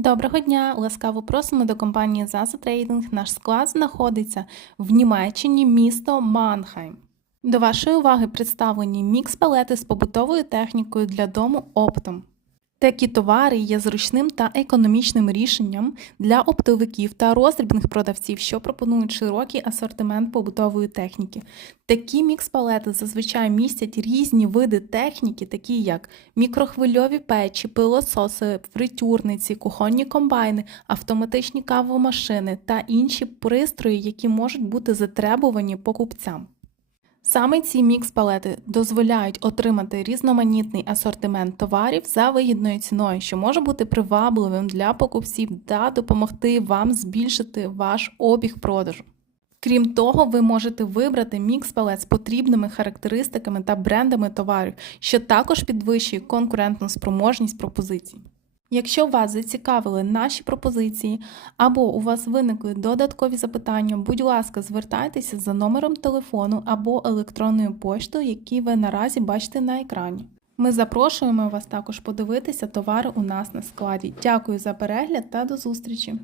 Доброго дня! Ласкаво просимо до компанії Zaza Trading. Наш склад знаходиться в Німеччині, місто Манхайм. До вашої уваги представлені мікс-палети з побутовою технікою для дому оптом. Такі товари є зручним та економічним рішенням для оптовиків та роздрібних продавців, що пропонують широкий асортимент побутової техніки. Такі мікс-палети зазвичай містять різні види техніки, такі як мікрохвильові печі, пилососи, фритюрниці, кухонні комбайни, автоматичні кавомашини та інші пристрої, які можуть бути затребувані покупцям. Саме ці мікс-палети дозволяють отримати різноманітний асортимент товарів за вигідною ціною, що може бути привабливим для покупців та допомогти вам збільшити ваш обіг продажу. Крім того, ви можете вибрати мікс-палет з потрібними характеристиками та брендами товарів, що також підвищує конкурентну спроможність пропозицій. Якщо вас зацікавили наші пропозиції або у вас виникли додаткові запитання, будь ласка, звертайтеся за номером телефону або електронною поштою, які ви наразі бачите на екрані. Ми запрошуємо вас також подивитися товари у нас на складі. Дякую за перегляд та до зустрічі!